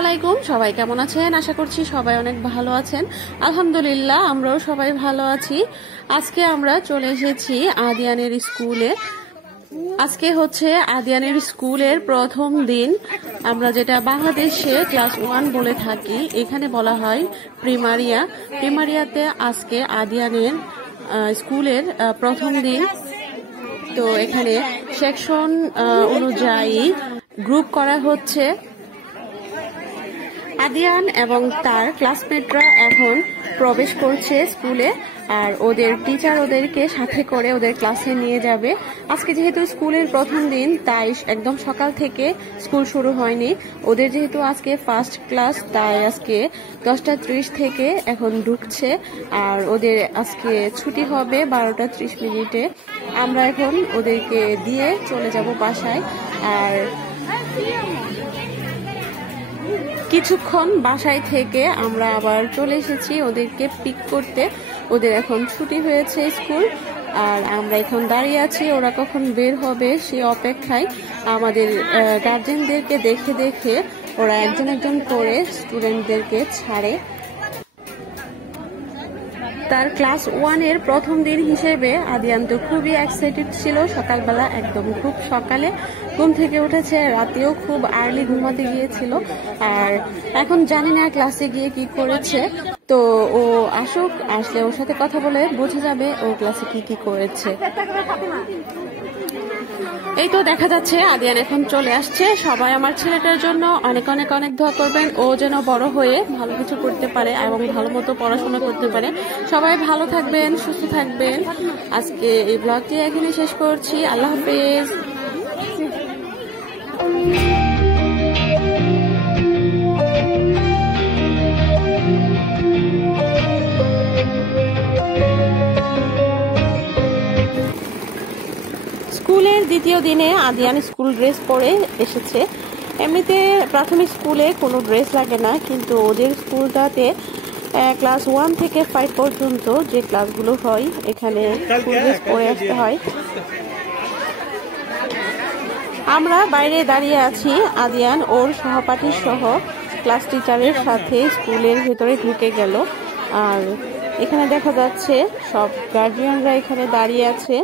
আলাইকুম, সবাই কেমন আছেন? আশা করছি সবাই অনেক ভালো আছেন। আলহামদুলিল্লাহ, আমরাও সবাই ভালো আছি। আজকে আমরা চলে এসেছি আদিয়ানের স্কুলে। আজকে হচ্ছে আদিয়ানের স্কুলের প্রথম দিন। আমরা যেটা বাংলাদেশে ক্লাস 1 বলে থাকি, এখানে বলা হয় প্রিমারিয়া। প্রিমারিয়াতে আজকে আদিয়ানের স্কুলের প্রথম দিন। তো এখানে সেকশন অনুযায়ী গ্রুপ করা হচ্ছে। আদিয়ান এবং তার ক্লাসমেটরা এখন প্রবেশ করছে স্কুলে, আর ওদের টিচার ওদেরকে সাথে করে ওদের ক্লাসে নিয়ে যাবে। আজকে যেহেতু স্কুলের প্রথম দিন, তাই একদম সকাল থেকে স্কুল শুরু হয়নি। ওদের যেহেতু আজকে ফার্স্ট ক্লাস, তাই আজকে 10:30 থেকে এখন ঢুকছে, আর ওদের আজকে ছুটি হবে 12:30। আমরা এখন ওদেরকে দিয়ে চলে যাব বাসায়। আর কিছুক্ষণ বাসায় থেকে আমরা আবার চলে এসেছি ওদেরকে পিক করতে। ওদের এখন ছুটি হয়েছে স্কুল, আর আমরা এখন দাঁড়িয়ে আছি ওরা কখন বের হবে সেই অপেক্ষায়। আমাদের গার্জেনদেরকে দেখে দেখে ওরা একজন একজন করে স্টুডেন্টদেরকে ছাড়ে। তার ক্লাস 1-এর প্রথম দিন হিসেবে আদিয়ান তো খুবই এক্সাইটেড ছিল। সকালবেলা একদম খুব সকালে ঘুম থেকে উঠেছে, রাতেও খুব আর্লি ঘুমাতে গিয়েছিল। আর এখন জানি না ক্লাসে গিয়ে কি করেছে। তো ও আসুক, আসলে ওর সাথে কথা বলে বোঝা যাবে ও ক্লাসে কি কি করেছে। এই তো দেখা যাচ্ছে আদিয়ান এখন চলে আসছে। সবাই আমার ছেলেটার জন্য অনেক অনেক অনেক দোয়া করবেন, ও যেন বড় হয়ে ভালো কিছু করতে পারে এবং ভালো মতো পড়াশোনা করতে পারে। সবাই ভালো থাকবেন, সুস্থ থাকবেন। আজকে এই ব্লগটি এখানে শেষ করছি। আল্লাহ হাফেজ। স্কুলের দ্বিতীয় দিনে আদিয়ান স্কুল ড্রেস পরে এসেছে। এমনিতে প্রাথমিক স্কুলে কোনো ড্রেস লাগে না, কিন্তু ওদের স্কুলটাতে ক্লাস 1 থেকে 5 পর্যন্ত যে ক্লাসগুলো হয় এখানে স্কুল ড্রেস পরে আসতে হয়। আমরা বাইরে দাঁড়িয়ে আছি। আদিয়ান ওর সহপাঠীর সহ ক্লাস টিচারের সাথে স্কুলের ভেতরে ঢুকে গেল। আর এখানে দেখা যাচ্ছে সব গার্জিয়ানরা এখানে দাঁড়িয়ে আছে।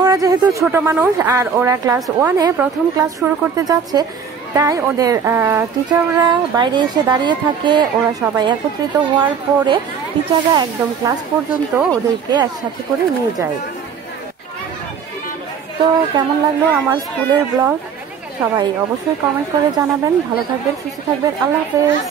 ওরা যেহেতু ছোট মানুষ আর ওরা ক্লাস 1-এ প্রথম ক্লাস শুরু করতে যাচ্ছে, তাই ওদের টিচাররা বাইরে এসে দাঁড়িয়ে থাকে। ওরা সবাই একত্রিত হওয়ার পরে টিচাররা একদম ক্লাস পর্যন্ত ওদেরকে একসাথে করে নিয়ে যায়। তো কেমন লাগলো আমার স্কুলের ব্লগ? সবাই অবশ্যই কমেন্ট করে জানাবেন। ভালো থাকবেন, সুস্থ থাকবেন। আল্লাহ হাফেজ।